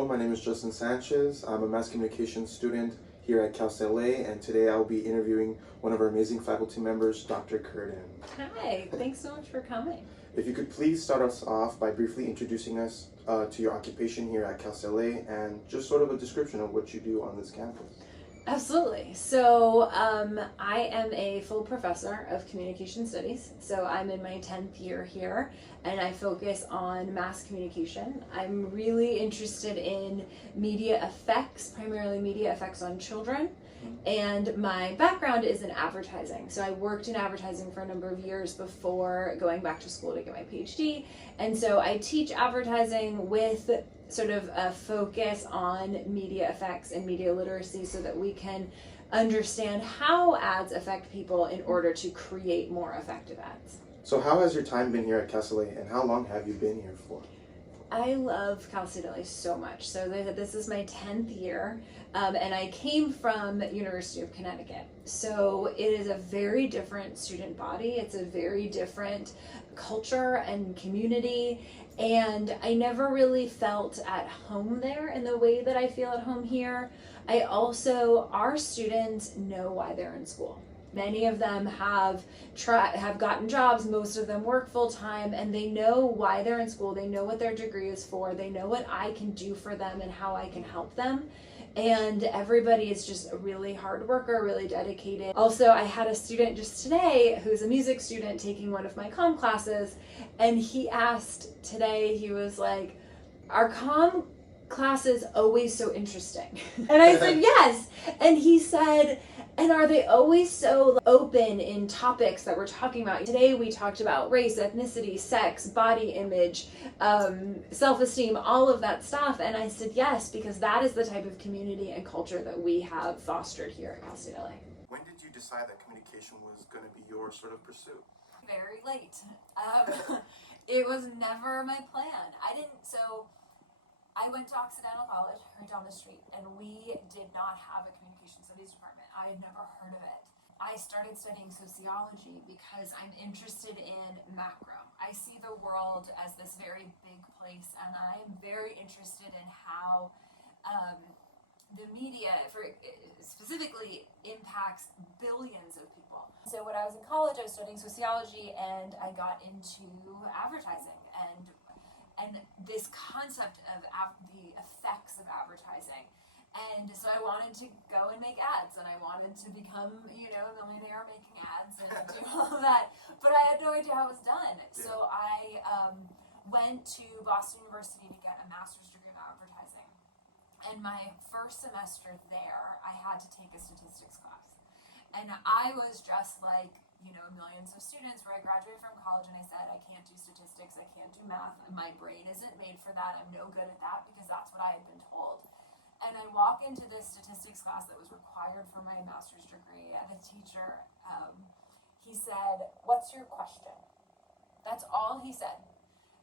Hello, my name is Justin Sanchez. I'm a mass communications student here at Cal State LA, and today I'll be interviewing one of our amazing faculty members, Dr. Kurtin. Hi, thanks so much for coming. If you could please start us off by briefly introducing us to your occupation here at Cal State LA and just sort of a description of what you do on this campus. Absolutely. So I am a full professor of communication studies. So I'm in my 10th year here and I focus on mass communication. I'm really interested in media effects, primarily media effects on children. And my background is in advertising. So I worked in advertising for a number of years before going back to school to get my PhD. And so I teach advertising with sort of a focus on media effects and media literacy so that we can understand how ads affect people in order to create more effective ads. So how has your time been here at Cal State LA, and how long have you been here for? I love Cal State LA so much. So this is my 10th year, and I came from University of Connecticut. So it is a very different student body. It's a very different culture and community, and I never really felt at home there in the way that I feel at home here. Our students know why they're in school. Many of them have gotten jobs, most of them work full-time, and they know why they're in school, they know what their degree is for, they know what I can do for them and how I can help them. And everybody is just a really hard worker, really dedicated. Also, I had a student just today who's a music student taking one of my comm classes, and he asked today, he was like, "Are comm classes always so interesting?" And I said, "Yes." And he said, "And are they always so open in topics that we're talking about?" Today we talked about race, ethnicity, sex, body image, self-esteem, all of that stuff. And I said, yes, because that is the type of community and culture that we have fostered here at Cal State LA. When did you decide that communication was going to be your sort of pursuit? Very late. It was never my plan. I went to Occidental College right down the street, and we did not have a communication studies department. I had never heard of it. I started studying sociology because I'm interested in macro. I see the world as this very big place, and I'm very interested in how the media specifically impacts billions of people. So when I was in college, I was studying sociology, and I got into advertising and this concept of the effects of advertising. And so I wanted to go and make ads, and I wanted to become, a millionaire making ads and do all of that. But I had no idea how it was done. So I went to Boston University to get a master's degree in advertising. And my first semester there, I had to take a statistics class. And I was just like, millions of students where I graduated from college, and I said, I can't do statistics, I can't do math, my brain isn't made for that, I'm no good at that, because that's what I had been told. And I walk into this statistics class that was required for my master's degree, and the teacher, he said, "What's your question?" That's all he said.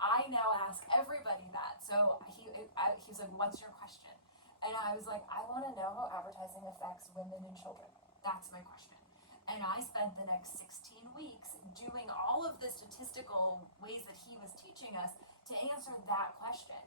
I now ask everybody that. So he was like, "What's your question?" And I was like, "I want to know how advertising affects women and children. That's my question." And I spent the next 16 weeks doing all of the statistical ways that he was teaching us to answer that question.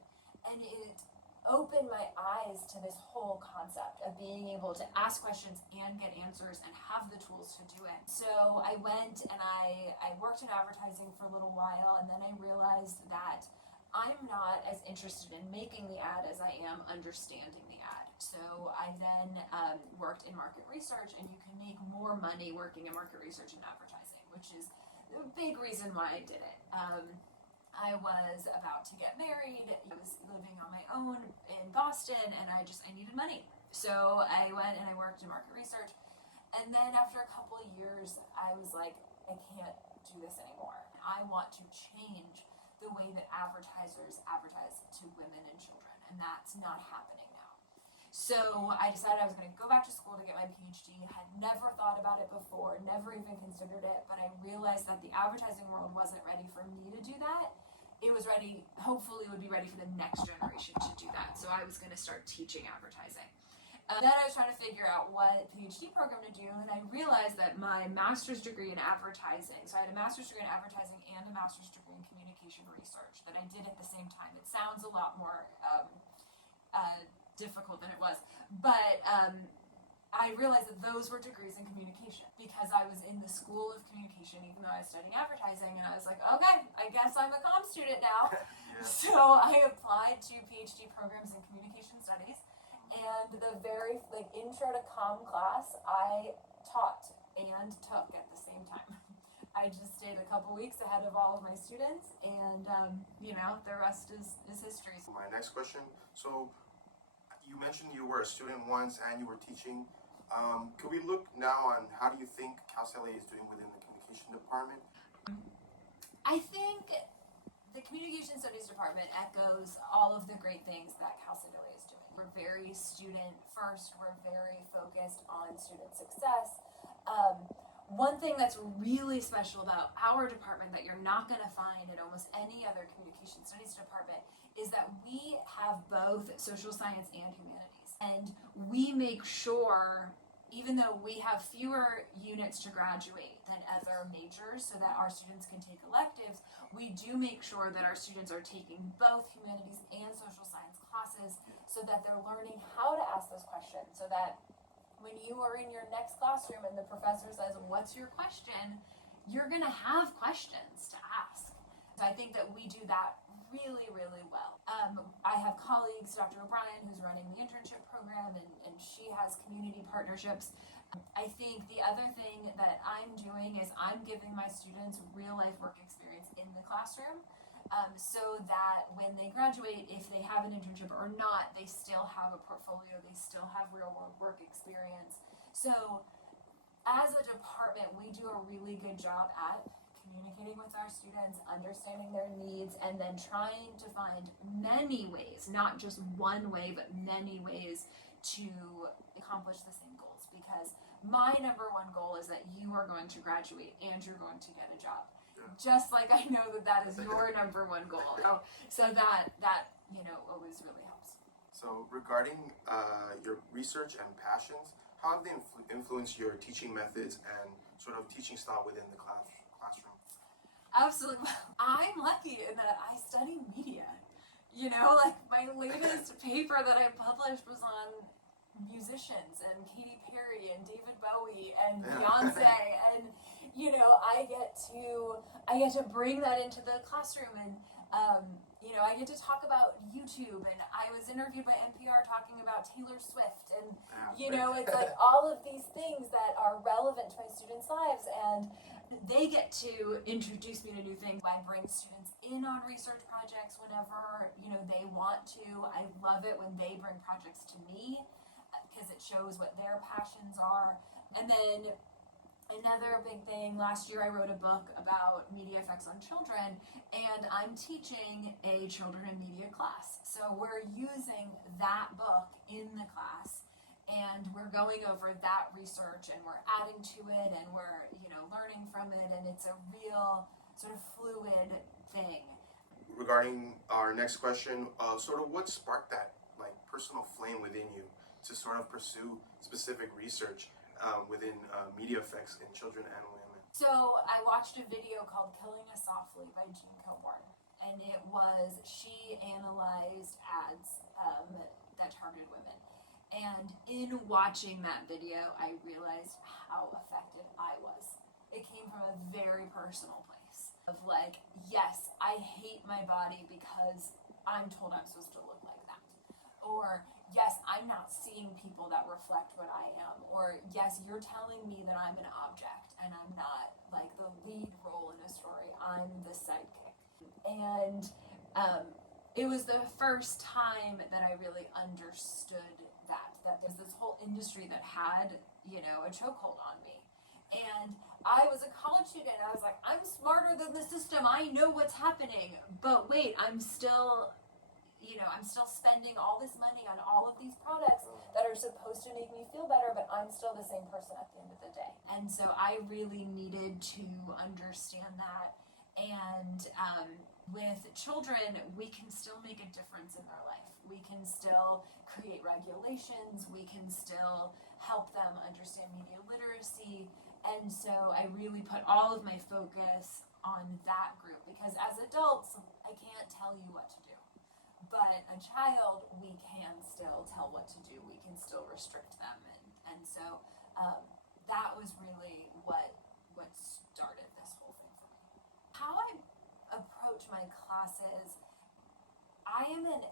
And it opened my eyes to this whole concept of being able to ask questions and get answers and have the tools to do it. So I went and I worked in advertising for a little while, and then I realized that I'm not as interested in making the ad as I am understanding the ad. So I then worked in market research, and you can make more money working in market research and advertising, which is the big reason why I did it. I was about to get married. I was living on my own in Boston, and I needed money. So I went and I worked in market research. And then after a couple of years, I was like, I can't do this anymore. I want to change the way that advertisers advertise to women and children, and that's not happening now. So I decided I was going to go back to school to get my PhD. Had never thought about it before, never even considered it, but I realized that the advertising world wasn't ready for me to do that. It was ready, hopefully it would be ready for the next generation to do that. So I was going to start teaching advertising. Then I was trying to figure out what PhD program to do, and I realized that my master's degree in advertising, so I had a master's degree in advertising and a master's degree in communication research that I did at the same time. It sounds a lot more difficult than it was. But I realized that those were degrees in communication because I was in the School of Communication, even though I was studying advertising, and I was like, okay, I guess I'm a comm student now. Yeah. So I applied to PhD programs in communication studies, and the very intro to comm class I taught and took at the same time. I just stayed a couple weeks ahead of all of my students, and the rest is history. My next question. So you mentioned you were a student once and you were teaching. Could we look now on how do you think CalSLA is doing within the communication department? I think the communication studies department echoes all of the great things that CalSLA is doing. We're very student first. We're very focused on student success. One thing that's really special about our department that you're not going to find in almost any other communication studies department is that we have both social science and humanities. And we make sure, even though we have fewer units to graduate than other majors so that our students can take electives, we do make sure that our students are taking both humanities and social science classes so that they're learning how to ask those questions, so that when you are in your next classroom and the professor says, what's your question? You're going to have questions to ask. So I think that we do that really, really well. I have colleagues, Dr. O'Brien, who's running the internship program, and she has community partnerships. I think the other thing that I'm doing is I'm giving my students real life work experience in the classroom. So that when they graduate, if they have an internship or not, they still have a portfolio, they still have real world work experience. So as a department, we do a really good job at communicating with our students, understanding their needs, and then trying to find many ways, not just one way, but many ways to accomplish the same goals. Because my number one goal is that you are going to graduate and you're going to get a job. Just like I know that is your number one goal. So that always really helps. So regarding your research and passions, how have they influenced your teaching methods and sort of teaching style within the classroom? Absolutely. I'm lucky in that I study media. My latest paper that I published was on musicians and Katy Perry and David Bowie and Beyonce, and I get to bring that into the classroom, and I get to talk about YouTube, and I was interviewed by NPR talking about Taylor Swift, and it's like all of these things that are relevant to my students' lives, and they get to introduce me to new things. I bring students in on research projects whenever they want to. I love it when they bring projects to me because it shows what their passions are. And then another big thing, last year I wrote a book about media effects on children, and I'm teaching a children in media class. So we're using that book in the class, and we're going over that research, and we're adding to it, and we're learning from it, and it's a real sort of fluid thing. Regarding our next question, sort of what sparked that personal flame within you to sort of pursue specific research within media effects in children and women? So I watched a video called Killing Us Softly by Jean Coburn, and she analyzed ads that targeted women. And in watching that video, I realized how affected I was. It came from a very personal place of yes, I hate my body because I'm told I'm supposed to look like that. Or yes, I'm not seeing people that reflect what I am. Or yes, you're telling me that I'm an object and I'm not the lead role in a story. I'm the sidekick. And it was the first time that I really understood that there's this whole industry that had, a chokehold on me. And I was a college student, and I was like, I'm smarter than the system. I know what's happening. But wait, I'm still spending all this money on all of these products that are supposed to make me feel better, but I'm still the same person at the end of the day. And so I really needed to understand that. And with children, we can still make a difference in their life. We can still create regulations. We can still help them understand media literacy. And so I really put all of my focus on that group, because as adults, I can't tell you what to do. But a child, we can still tell still restrict them. And so that was really what started this whole thing for me. How I approach my classes, I'm an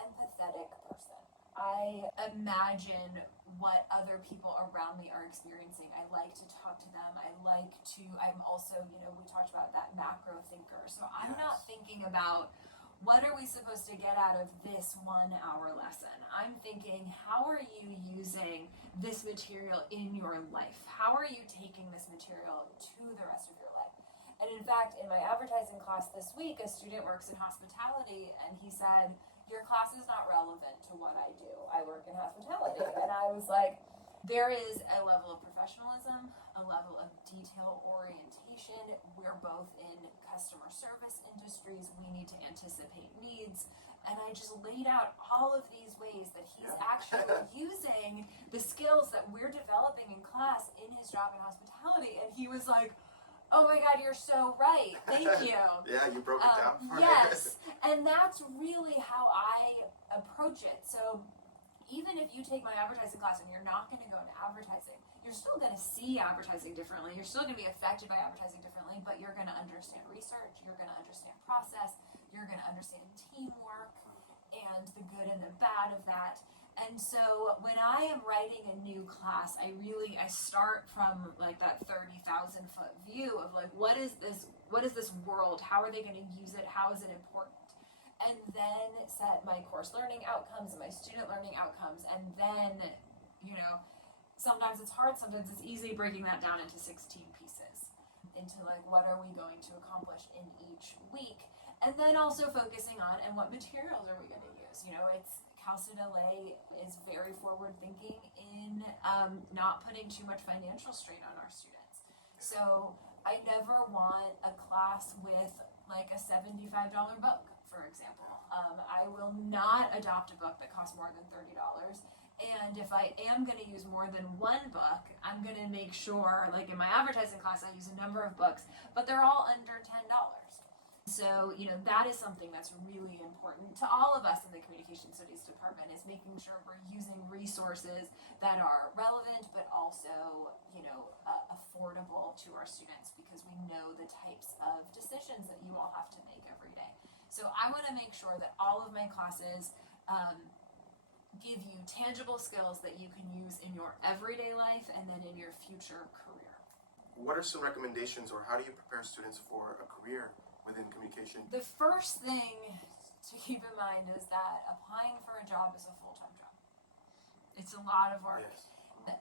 empathetic person. I imagine what other people around me are experiencing. I like to talk to them. I'm also, we talked about that macro thinker. So I'm not thinking about what are we supposed to get out of this 1 hour lesson. I'm thinking, how are you using this material in your life? How are you taking this material to the rest of your life? And in fact, in my advertising class this week, a student works in hospitality, and he said, your class is not relevant to what I do. I work in hospitality. And I was like, there is a level of professionalism, a level of detail orientation. We're both in customer service industries. We need to anticipate needs. And I just laid out all of these ways that he's actually using the skills that we're developing in class in his job in hospitality. And he was like, oh my God, you're so right. Thank you. Yeah, you broke it down for Yes, and that's really how I approach it. So even if you take my advertising class and you're not going to go into advertising, you're still going to see advertising differently. You're still going to be affected by advertising differently, but you're going to understand research. You're going to understand process. You're going to understand teamwork and the good and the bad of that. And so when I am writing a new class, I start from like that 30,000 foot view of like, what is this world? How are they going to use it? How is it important? And then set my course learning outcomes and my student learning outcomes. And then, sometimes it's hard, sometimes it's easy breaking that down into 16 pieces, into like, what are we going to accomplish in each week? And then also focusing on, and what materials are we going to use? Cal State LA is very forward thinking in not putting too much financial strain on our students. So I never want a class with like a $75 book, for example. I will not adopt a book that costs more than $30. And if I am going to use more than one book, I'm going to make sure, like in my advertising class, I use a number of books, but they're all under $10. So, that is something that's really important to all of us in the Communication Studies department, is making sure we're using resources that are relevant, but also, affordable to our students, because we know the types of decisions that you all have to make every day. So I want to make sure that all of my classes give you tangible skills that you can use in your everyday life and then in your future career. What are some recommendations, or how do you prepare students for a career within communication? The first thing to keep in mind is that applying for a job is a full-time job. It's a lot of work. Yes.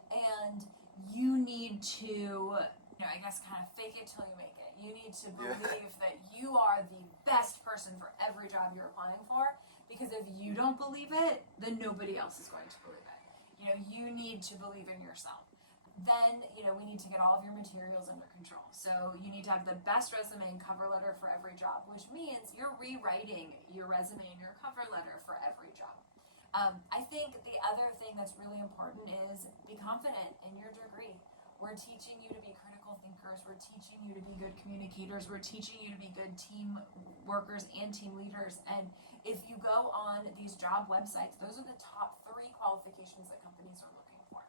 And you need to, I guess kind of fake it till you make it. You need to believe that you are the best person for every job you're applying for, because if you don't believe it, then nobody else is going to believe it. You need to believe in yourself. Then, we need to get all of your materials under control. So you need to have the best resume and cover letter for every job, which means you're rewriting your resume and your cover letter for every job. I think the other thing that's really important is be confident in your degree. We're teaching you to be critical thinkers. We're teaching you to be good communicators. We're teaching you to be good team workers and team leaders. And if you go on these job websites, those are the top 3 qualifications that companies are looking for.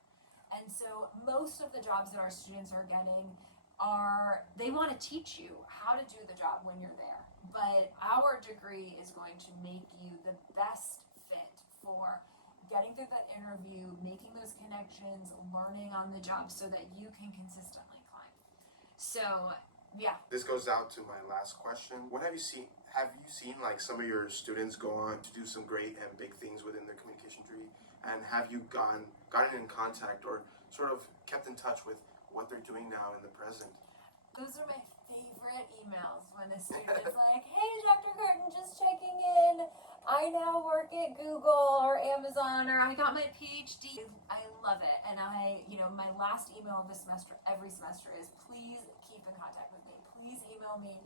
And so most of the jobs that our students are getting they want to teach you how to do the job when you're there. But our degree is going to make you the best fit for getting through that interview, making those connections, learning on the job so that you can consistently climb. So, yeah. This goes out to my last question. What have you seen? Have you seen like some of your students go on to do some great and big things within the communication degree? And have you gotten in contact or sort of kept in touch with what they're doing now in the present? Those are my favorite emails, when a student is like, hey, Dr. Curtin, just checking in. I now work at Google or Amazon, or I got my PhD. I love it. And my last email this semester, every semester, is please keep in contact with me. Please email me.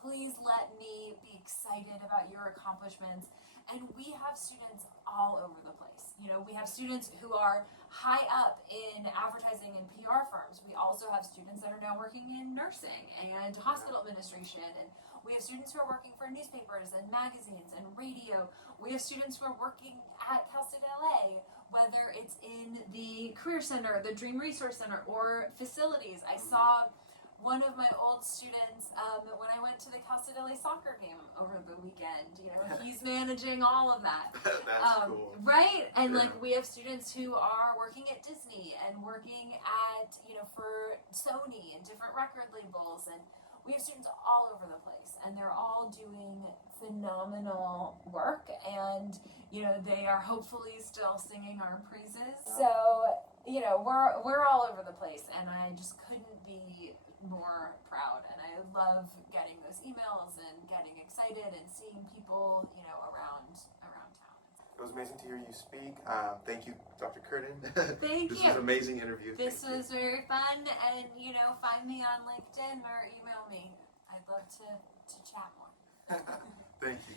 Please let me be excited about your accomplishments. And we have students all over the place. We have students who are high up in advertising and PR firms. We also have students that are now working in nursing and hospital administration. And we have students who are working for newspapers and magazines and radio. We have students who are working at Cal State LA. whether it's in the Career Center, the Dream Resource Center, or facilities. I saw one of my old students when I went to the Calcedelli soccer game over the weekend. You know, he's managing all of that. That's cool. Right? And Yeah. like we have students who are working at Disney and working at, you know, for Sony and different record labels, and we have students all over the place, and they're all doing phenomenal work, and you know, they are hopefully still singing our praises. So, you know, we're all over the place, and I just couldn't be more proud, and I love getting those emails and getting excited and seeing people, you know, around town. It was amazing to hear you speak. Thank you, Dr. Curtin. Thank This you. was an amazing interview. This Thank you. was very fun, and you know, find me on LinkedIn or email me. I'd love to chat more. Thank you.